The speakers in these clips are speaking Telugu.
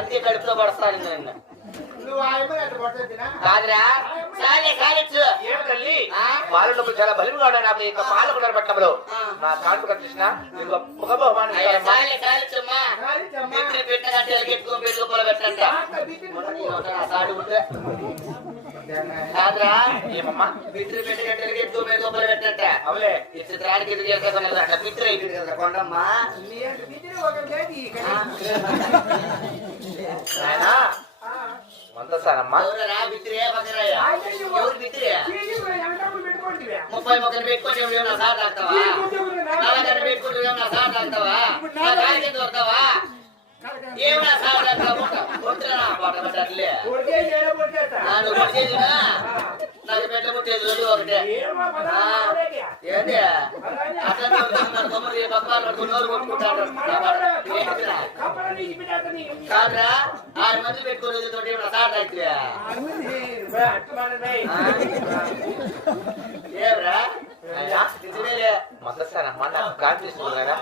పడతాను నువ్వు ఆయమ్మని అట్లా కొట్టొద్దునా? కాదురా. సాలే కాలిచ్చు ఏమి తల్లి? ఆ? పాలనకు చాలా బలిగా ఉన్నాడు నాకు ఇక పాలకున్నారు పట్టణంలో. నా కాన్పు కృష్ణ గొప్ప బహుమానం. సాలే కాలిచ్చమ్మా పెట్టుకోవాలి. సాడు కాదురా. ఏమమ్మా? బిత్రి పెట్టినట్టు ఎలుగెట్టుకో పెట్టుకోవాలి పెట్టంట అవులే ఈ చిత్రానికి ఇది చేసుకున్నది అట్లా బిత్రి అయిపోయింది కదా కొండమ్మా. మందసానమ్మా ఎవరు. ముప్పై మొక్కలు ఏమన్నా సార్ తాగుతావా ఏమన్నా సార్ తాగుతావా కింద ఏమన్నా తాగుతావా కొట్టురా కొట్టేదినా నాకు పెట్ట ముట్టేది రెండు ఒకటే. ఏంటి అట్లా తొమ్మిది పక్కన నోరు కొట్టుకుంటాడు. కాదురా ఆరు మంది పెట్టుకునేది తోటి సార్ మనమే. ఏమరా? మందసానమ్మా నాకు కాన్పు తీసుకున్నారా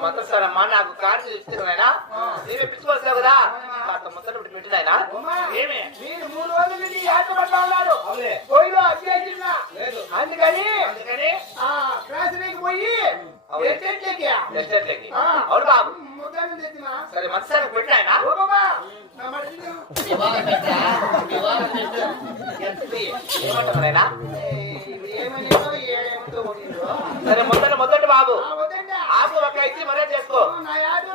మందసానమ్మా నాకు కాన్పు తీసుకున్నాయినా నీవే పిచ్చుకోవచ్చావు కదా. కాస్త పెట్టి పెట్టినాయనా ఏమి? మీరు మూడు రోజుల నుంచి యాత్రపడతా ఉన్నారు. అవులే పోయిలో అందుకని అందుకని? క్లాసులోకి పోయి అవును. బాబు. సరే పెట్టినాయనా సరే మొదట మొదటి బాబు ఆ, ఒక అయితే మరే చేసుకో ఓ, నా యాదు,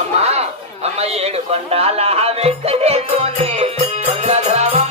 అమ్మా అమ్మ ఏడు కొండాల వెంకటేశోని మంగళరామమ్మ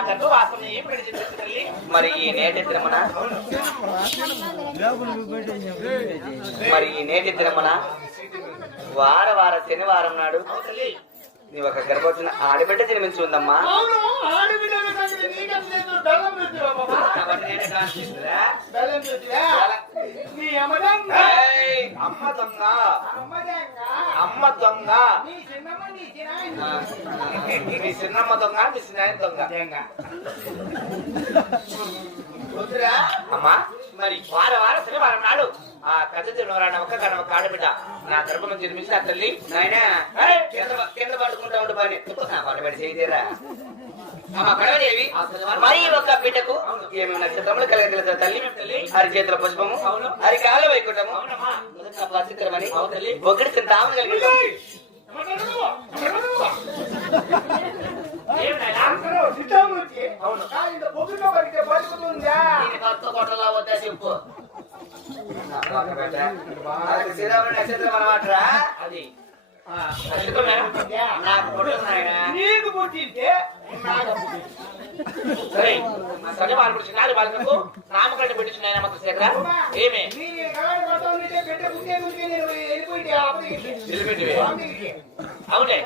వాసన మరి ఈ నేటి తిరుమల? మరి ఈ నేటి తిరుమల వార వార శనివారం నాడు నీ ఒక గర్భవతిన ఆడబిడ్డ జన్మించి ఉందమ్మా. అమ్మ. అమ్మ దొంగ. నీ చిన్నమ్మ, చిన్నమ్మ దొంగ నీ చిన్న దొంగ? అమ్మా మరి వార వార శనివారం నాడు ఆ కథ తినవరాన్న ఒక్క కన ఒక ఆడబిడ్డ నా గర్భం జన్మించిన తల్లి. నాయనా. కింద పడుకుంటా ఉండు పని నా పాట పడి చేయదేరా కడవదేవి మరి ఒక బిడ్డకు ఏమి నక్షత్రములు కలగగలుగుతా తల్లి తల్లి. హరి చేతుల పుష్పము అవును. హరి కాల వైకుంఠము తల్లి. ఒకటి చింతామని కలిగి సరే వాళ్ళు ఇప్పుడు చిన్నారి వాళ్ళకు నామకరణ పెట్టించిన ఆయన మాకు దగ్గర ఏమే? అవునే.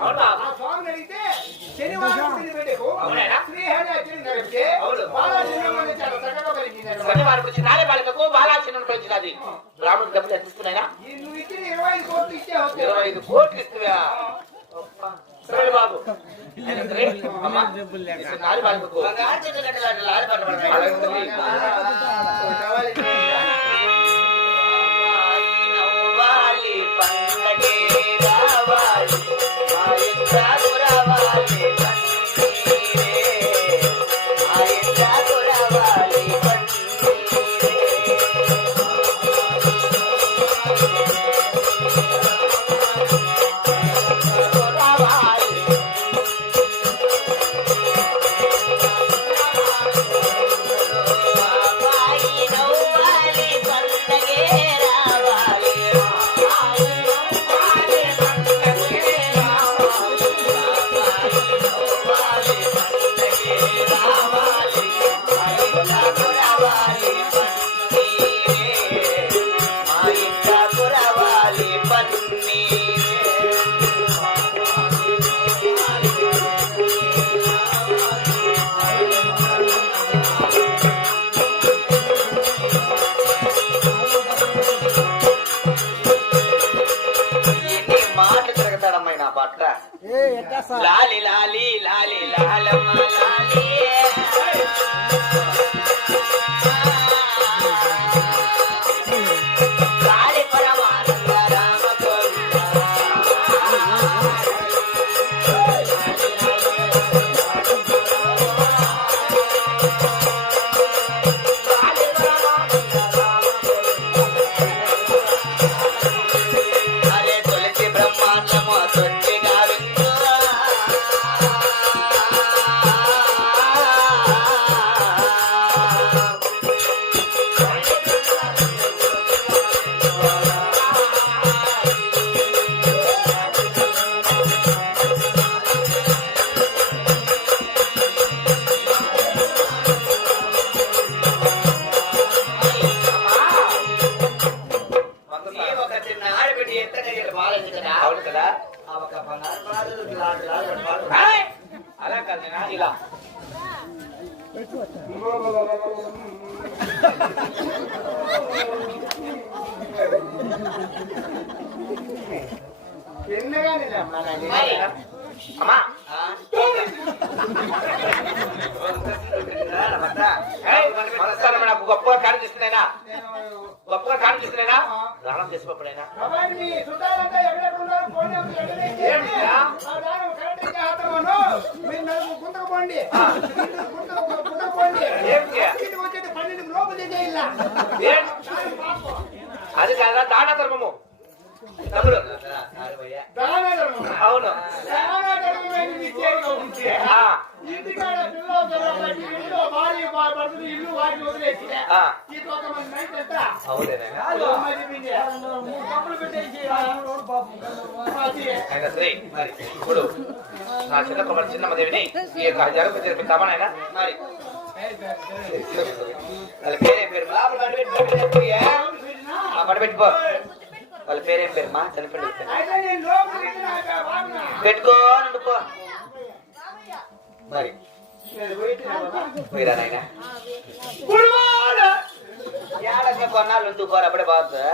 అవునా? సరే వాళ్ళు ఇప్పుడు చిన్నారి వాళ్ళకు బాలా చిన్న పెంచినది రాముడు డబ్బులు ఎంత ఇస్తున్నాయినా? ఇరవై ఐదు కోట్లు ఇస్తే ఇరవై ఐదు కోట్లు ఇస్తున్నా. సరే బాబు. చెప్పలేదు లాలి లాలి లాలి లాలమ్మ లాలి అమ్మా నాకు గొప్పగా కారం చేస్తున్నాయినా గొప్పగా కారం చేస్తున్నాయినా దానం చేసినప్పుడైనా గుంతకు పోండి పన్నెండు లోపు చేయాలి అది కాదా దాన ధర్మము. తమ్ముడు. దాన ధర్మం అవును. దాన ధర్మం ఇంటికాడ పిల్లలు తెల్లబట్టి ఇంట్లో ఇప్పుడు నా చిన్న కుమారు చిన్నమ్మ దేవిని ఈ యొక్క జరుపు జరిపిస్తామా నాయన? మరి. పేరే పేరు పెట్టుకో వాళ్ళ పేరేం పేరు? మా చనిపోయి పెట్టుకో అనుకో మరి? మీరా కొన్నాళ్ళు ఉంటుకోరు అప్పుడే బాగుందా